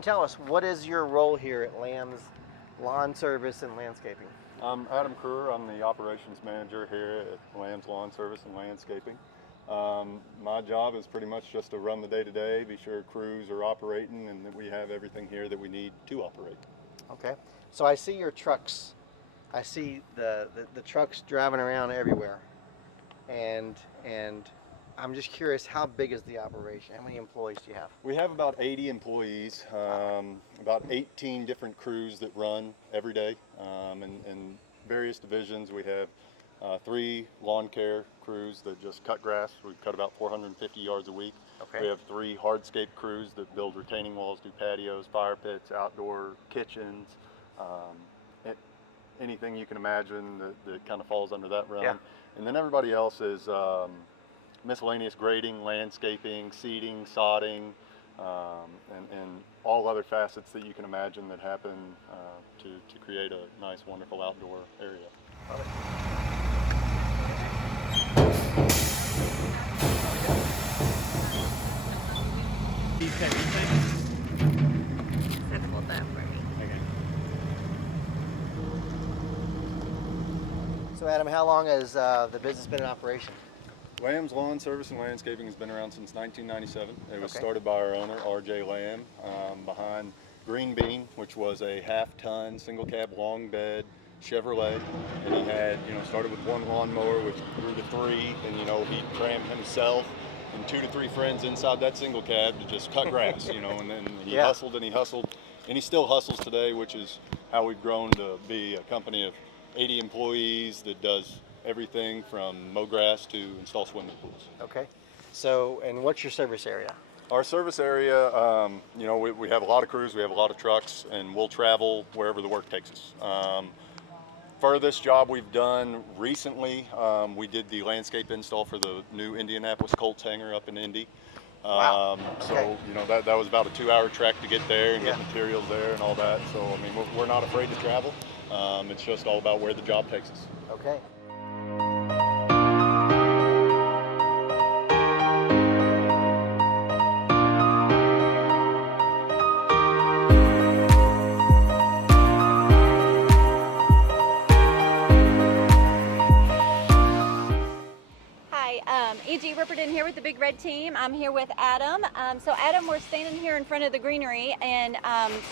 Adam, tell us, what is your role here at Lamb's Lawn Service and Landscaping? I'm Adam Kruer. I'm the operations manager here at Lamb's Lawn Service and Landscaping. My job is pretty much just to run the day-to-day, be sure crews are operating and that we have everything here that we need to operate. Okay, so I see your trucks. I see the trucks driving around everywhere. And I'm just curious, how big is the operation? How many employees do you have? We have about 80 employees, about 18 different crews that run every day in various divisions. We have 3 lawn care crews that just cut grass. We cut about 450 yards a week. Okay. We have 3 hardscape crews that build retaining walls, do patios, fire pits, outdoor kitchens, anything you can imagine that kind of falls under that realm. Yeah. And then everybody else is miscellaneous grading, landscaping, seeding, sodding, and all other facets that you can imagine that happen to create a nice, wonderful outdoor area. Love it. Hold that for me. Okay. So Adam, how long has the business been in operation? Lamb's Lawn Service and Landscaping has been around since 1997. It was Okay. started by our owner, R.J. Lamb, behind Green Bean, which was a half-ton, single-cab, long-bed Chevrolet. And he had, started with 1 lawnmower, which grew to 3, and, he crammed himself and 2 to 3 friends inside that single cab to just cut grass, and then he hustled and he hustled, and he still hustles today, which is how we've grown to be a company of 80 employees that does everything from mow grass to install swimming pools. Okay. So, and what's your service area? Our service area, we have a lot of crews, we have a lot of trucks, and we'll travel wherever the work takes us. Furthest job we've done recently, we did the landscape install for the new Indianapolis Colts hangar up in Indy. Wow. So, that was about a 2-hour trek to get there and get materials there and all that. So, I mean, we're not afraid to travel. It's just all about where the job takes us. Okay. E.G. Ripperton here with the Big Red Team. I'm here with Adam. So Adam, we're standing here in front of the greenery, and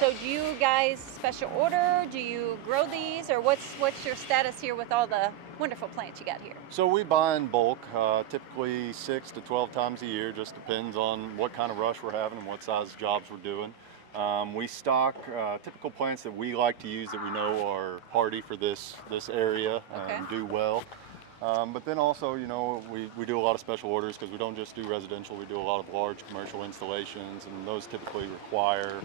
so do you guys special order? Do you grow these, or what's your status here with all the wonderful plants you got here? So we buy in bulk, typically 6 to 12 times a year. Just depends on what kind of rush we're having and what size jobs we're doing. We stock typical plants that we like to use that we know are hardy for this area and do well. But then also, we do a lot of special orders because we don't just do residential, we do a lot of large commercial installations, and those typically require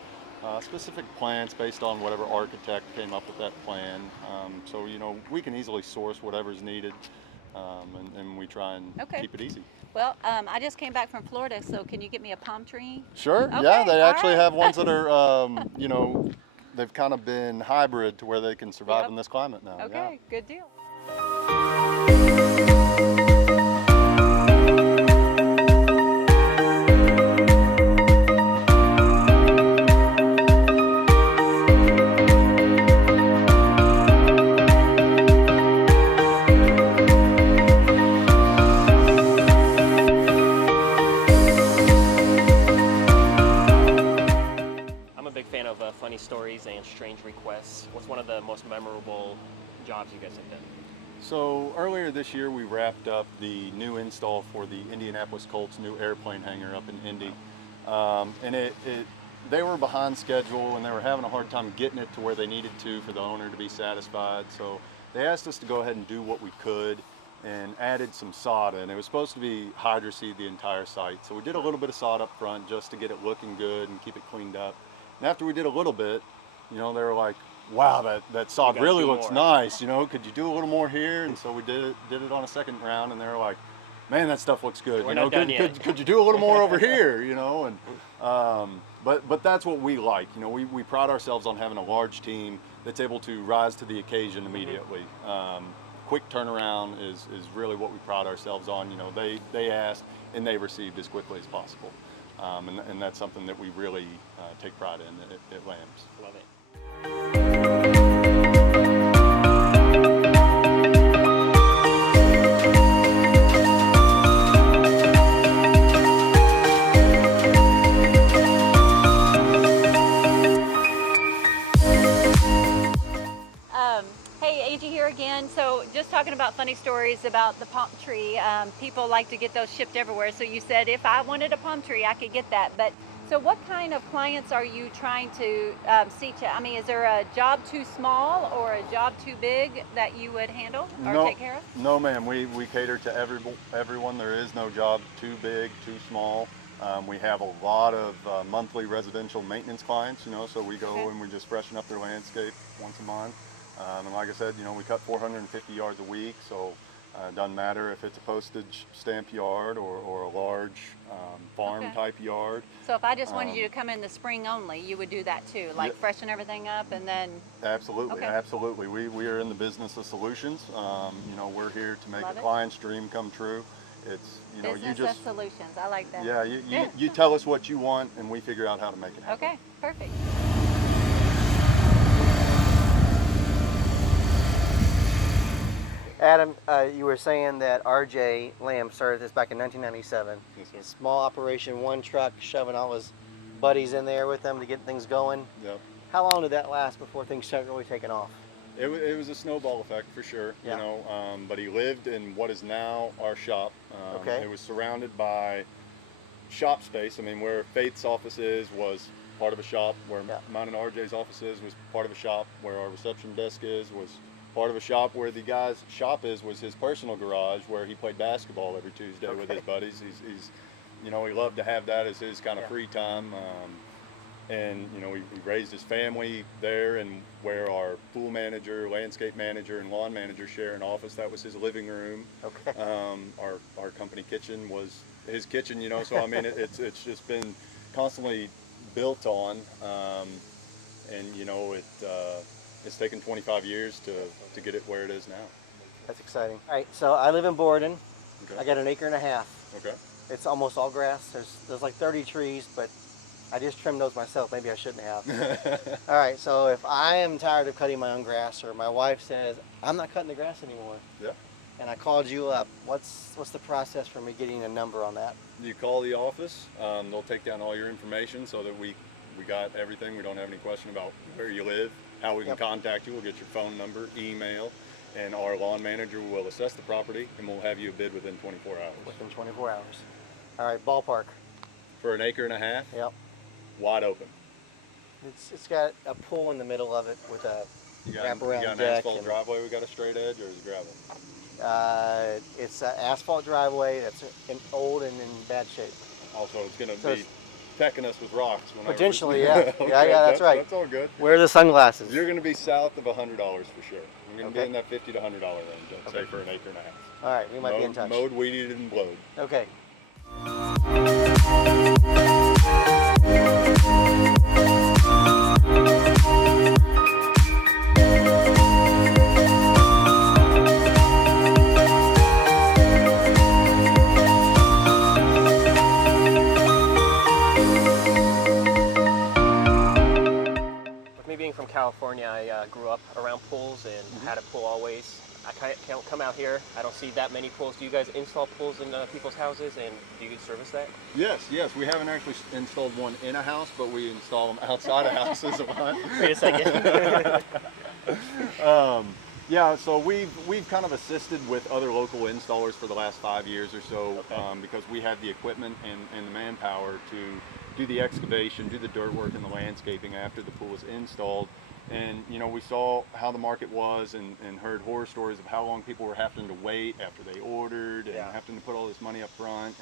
specific plants based on whatever architect came up with that plan. So, we can easily source whatever's needed, and we try and keep it easy. Well, I just came back from Florida, so can you get me a palm tree? Sure, Okay, yeah, they actually right. have ones that are, they've kind of been hybrid to where they can survive in this climate now. Okay, good deal. I'm a big fan of funny stories and strange requests. What's one of the most memorable jobs you guys have done? So earlier this year we wrapped up the new install for the Indianapolis Colts new airplane hangar up in Indy. And they were behind schedule and they were having a hard time getting it to where they needed to for the owner to be satisfied. So they asked us to go ahead and do what we could and added some sod in. It was supposed to be hydroseed the entire site. So we did a little bit of sod up front just to get it looking good and keep it cleaned up. And after we did a little bit, they were like, wow, that sod really looks nice, could you do a little more here? And so we did it on a second round, and they were like, man, that stuff looks good. We're not done yet. Could you do a little more over here? And but that's what we like. We pride ourselves on having a large team that's able to rise to the occasion immediately. Quick turnaround is really what we pride ourselves on. They asked and they received as quickly as possible. and that's something that we really take pride in at Lambs. Love it. Hey, Angie here again. So just talking about funny stories about the palm tree. People like to get those shipped everywhere. So you said if I wanted a palm tree, I could get that. But so what kind of clients are you trying to see to? I mean, is there a job too small or a job too big that you would handle or take care of? No, ma'am. We cater to everyone. There is no job too big, too small. We have a lot of monthly residential maintenance clients, so we go and we just freshen up their landscape once a month. And like I said, we cut 450 yards a week, so it doesn't matter if it's a postage stamp yard or a large farm type yard. So if I just wanted you to come in the spring only, you would do that too, like freshen everything up and then... Absolutely, absolutely. We are in the business of solutions. We're here to make a client's dream come true. It's, business you just... of solutions, I like that. Yeah, you tell us what you want and we figure out how to make it happen. Okay, perfect. Adam, you were saying that RJ Lamb started this back in 1997. Yes, sir. Small operation, one truck, shoving all his buddies in there with them to get things going. Yep. How long did that last before things started really taking off? It was a snowball effect for sure, Yeah. But he lived in what is now our shop. It was surrounded by shop space. I mean, where Faith's office was part of a shop, where mine and RJ's office was part of a shop, where our reception desk was part of a shop, where the guy's shop was his personal garage, where he played basketball every Tuesday with his buddies. He's he loved to have that as his kind of free time. And he raised his family there, and where our pool manager, landscape manager, and lawn manager share an office, that was his living room. Okay. Our company kitchen was his kitchen, so I mean it's just been constantly built on, and it's taken 25 years to get it where it is now. That's exciting. All right, so I live in Borden. Okay. I got an acre and a half. Okay. It's almost all grass. There's like 30 trees, but I just trimmed those myself. Maybe I shouldn't have. All right, so if I am tired of cutting my own grass, or my wife says, I'm not cutting the grass anymore, and I called you up, what's the process for me getting a number on that? You call the office. They'll take down all your information so that we got everything. We don't have any question about where you live, how we can contact you. We'll get your phone number, email, and our lawn manager will assess the property, and we'll have you a bid within 24 hours. Within 24 hours. All right, ballpark. For an acre and a half? Yep. Wide open. It's got a pool in the middle of it with a wraparound you got an deck. asphalt driveway we got a straight edge, or is it gravel? It's an asphalt driveway that's old and in bad shape. Also, it's going to be pecking us with rocks. Potentially, yeah. Okay, yeah, that's right. That's all good. Where are the sunglasses? You're going to be south of $100 for sure. We're going to be in that $50 to $100 range, I'd say, for an acre and a half. All right, we might be in touch. Mowed, weeded, and blowed. Okay. With me being from California, I grew up around pools and had a pool always. I can't come out here. I don't see that many pools. Do you guys install pools in people's houses, and do you service that? Yes. We haven't actually installed one in a house, but we install them outside of houses a lot. Wait a second. Yeah, so we've kind of assisted with other local installers for the last 5 years or so, because we have the equipment and the manpower to do the excavation, do the dirt work and the landscaping after the pool is installed. And we saw how the market was, and heard horror stories of how long people were having to wait after they ordered, and having to put all this money up front,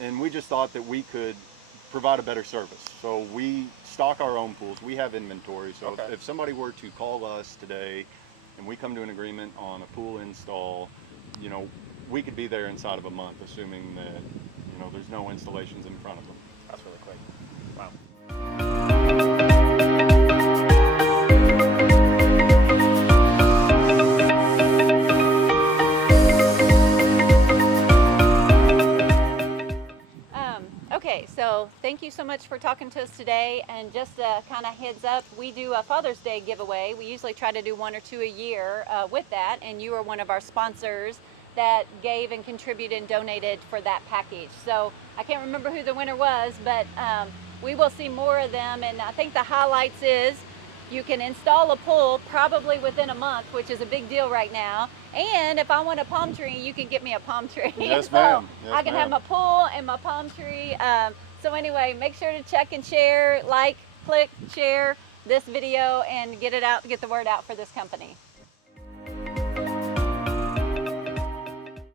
and we just thought that we could provide a better service. So we stock our own pools. We have inventory. So if somebody were to call us today and we come to an agreement on a pool install, we could be there inside of a month, assuming that there's no installations in front of them. That's really quick. Wow. Okay, so thank you so much for talking to us today. And just a kind of heads up, we do a Father's Day giveaway. We usually try to do 1 or 2 a year with that, and you are one of our sponsors that gave and contributed and donated for that package. So I can't remember who the winner was, but we will see more of them. And I think the highlights is you can install a pool probably within a month, which is a big deal right now. And if I want a palm tree, you can get me a palm tree. Yes, So ma'am. Yes, I can have my pool and my palm tree. So anyway, make sure to check and share, like, click, share this video, and get it out, get the word out for this company.